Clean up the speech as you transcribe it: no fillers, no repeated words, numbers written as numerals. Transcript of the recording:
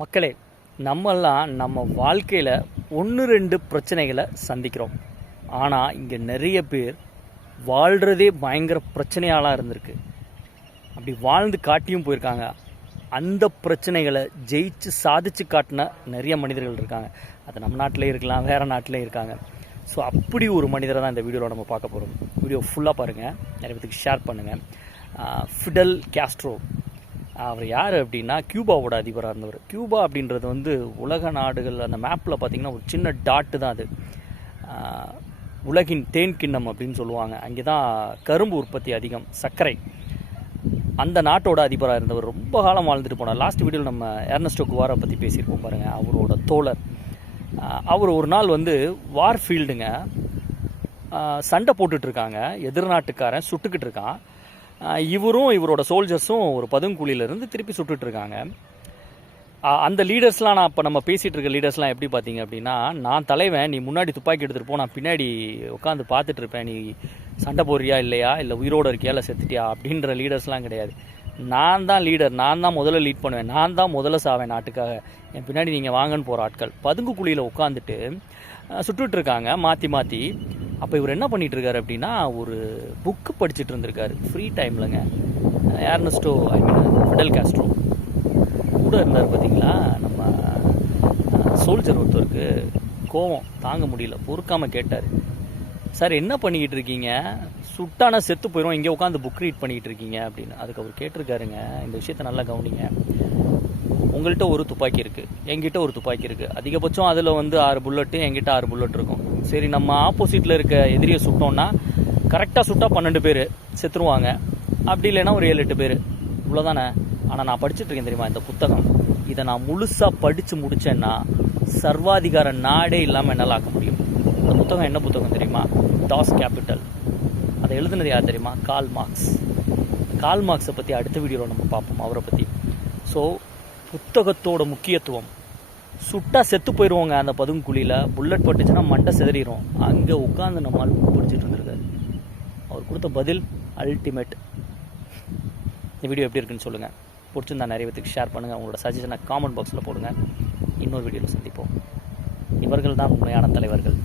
மக்களே, நம்மெல்லாம் நம்ம வாழ்க்கையில் ஒன்று ரெண்டு பிரச்சனைகளை சந்திக்கிறோம். ஆனால் இங்கே நிறைய பேர் வாழ்கிறதே பயங்கர பிரச்சனையாலாம் இருந்திருக்கு. அப்படி வாழ்ந்து காட்டியும் போயிருக்காங்க. அந்த பிரச்சனைகளை ஜெயிச்சு சாதிச்சு காட்டின நிறைய மனிதர்கள் இருக்காங்க. அது நம்ம நாட்டிலே இருக்கலாம், வேறு நாட்டிலே இருக்காங்க. ஸோ அப்படி ஒரு மனிதரை தான் இந்த வீடியோவில் நம்ம பார்க்க போகிறோம். வீடியோ ஃபுல்லாக பாருங்கள், நிறைய பேருக்கு ஷேர் பண்ணுங்கள். ஃபிடல் காஸ்ட்ரோ அவர் யார் அப்படின்னா கியூபாவோட அதிபராக இருந்தவர். கியூபா அப்படின்றது உலக நாடுகள் அந்த மேப்பில் பார்த்திங்கன்னா ஒரு சின்ன டாட்டு தான் அது. உலகின் தேன் கிண்ணம் அப்படின்னு சொல்லுவாங்க. அங்கே தான் கரும்பு உற்பத்தி அதிகம், சர்க்கரை. அந்த நாட்டோட அதிபராக இருந்தவர் ரொம்ப காலம் வாழ்ந்துட்டு போனார். லாஸ்ட் வீடியோவில் நம்ம எர்னஸ்டோ குவாரை பற்றி பேசியிருப்போம் பாருங்கள், அவரோட தோழர். அவர் ஒரு நாள் வார் ஃபீல்டுங்க சண்டை போட்டுட்ருக்காங்க, எதிர்நாட்டுக்காரன் சுட்டுக்கிட்டு இருக்கான். இவரும் இவரோட சோல்ஜர்ஸும் ஒரு பதுங்குழியிலேருந்து திருப்பி சுட்டுட்ருக்காங்க. அந்த லீடர்ஸ்லாம் நான் இப்போ நம்ம பேசிகிட்டு இருக்க லீடர்ஸ்லாம் எப்படி பார்த்தீங்க அப்படின்னா, நான் தலைவன், நீ முன்னாடி துப்பாக்கி எடுத்துகிட்டு போ, நான் பின்னாடி உட்காந்து பார்த்துட்ருப்பேன், நீ சண்டை போடுறியா இல்லையா, இல்லை உயிரோடு இருக்கியா இல்லை செத்துட்டியா அப்படின்ற லீடர்ஸ்லாம் கிடையாது. நான் தான் லீடர், நான் தான் முதல்ல லீட் பண்ணுவேன், நான் தான் முதல்ல சாவேன் நாட்டுக்காக, என் பின்னாடி நீங்கள் வாங்கன்னு போகிற ஆட்கள் பதுங்கு குழியில் உட்காந்துட்டு சுட்டுட்ருக்காங்க மாற்றி மாற்றி. அப்போ இவர் என்ன பண்ணிகிட்ருக்காரு அப்படின்னா, ஒரு புக்கு படிச்சுட்டு இருந்திருக்காரு ஃப்ரீ டைம்லங்க. எர்னஸ்டோ ஃபிடல் காஸ்ட்ரோ கூட இருந்தார் பார்த்தீங்களா. நம்ம சோல்ஜர் ஒருத்தருக்கு கோவம் தாங்க முடியல, பொறுக்காமல் கேட்டார், சார் என்ன பண்ணிக்கிட்டு இருக்கீங்க, சுட்டானா செத்து போயிடும், இங்கே உட்காந்து புக் ரீட் பண்ணிக்கிட்டு இருக்கீங்க அப்படின்னு. அதுக்கு அவர் கேட்டிருக்காருங்க, இந்த விஷயத்த நல்லா கவனிங்க. உங்கள்கிட்ட ஒரு துப்பாக்கி இருக்குது, எங்கிட்ட ஒரு துப்பாக்கி இருக்குது. அதிகபட்சம் அதில் 6 புல்லட்டு, எங்கிட்ட 6 புல்லட் இருக்கும். சரி, நம்ம ஆப்போசிட்டில் இருக்க எதிரியை சுட்டோம்னா கரெக்டாக சுட்டால் 12 பேர் செத்துருவாங்க, அப்படி இல்லைன்னா ஒரு 7-8 பேர், இவ்வளோதானே. ஆனால் நான் படிச்சுட்ருக்கேன் தெரியுமா இந்த புத்தகம், இதை நான் முழுசாக படித்து முடித்தேன்னா சர்வாதிகார நாடே இல்லாமல் என்னால் ஆக்க முடியும். அந்த புத்தகம் என்ன புத்தகம் தெரியுமா? Toss capital. அதை எழுதுனது யார் தெரியுமா? Karl Marx. கார்ல் மார்க்ஸை பற்றி அடுத்த வீடியோவில் நம்ம பார்ப்போம், அவரை பற்றி. ஸோ புத்தகத்தோட முக்கியத்துவம், சுட்டா செத்து போயிடுவோங்க அந்த பதுங்குழியில், புல்லட் பட்டுச்சுன்னா மண்டை செதறிடும், அங்கே உட்காந்து நம்மால் பிடிச்சிட்டு இருந்திருக்காரு. அவர் கொடுத்த பதில் அல்டிமேட். இந்த வீடியோ எப்படி இருக்குன்னு சொல்லுங்கள், பிடிச்சிருந்தா நிறைய பேருக்கு ஷேர் பண்ணுங்கள், உங்களோட சஜஷனை காமெண்ட் பாக்ஸில் போடுங்க. இன்னொரு வீடியோவில் சந்திப்போம். இவர்கள் தான் உண்மையான தலைவர்கள்.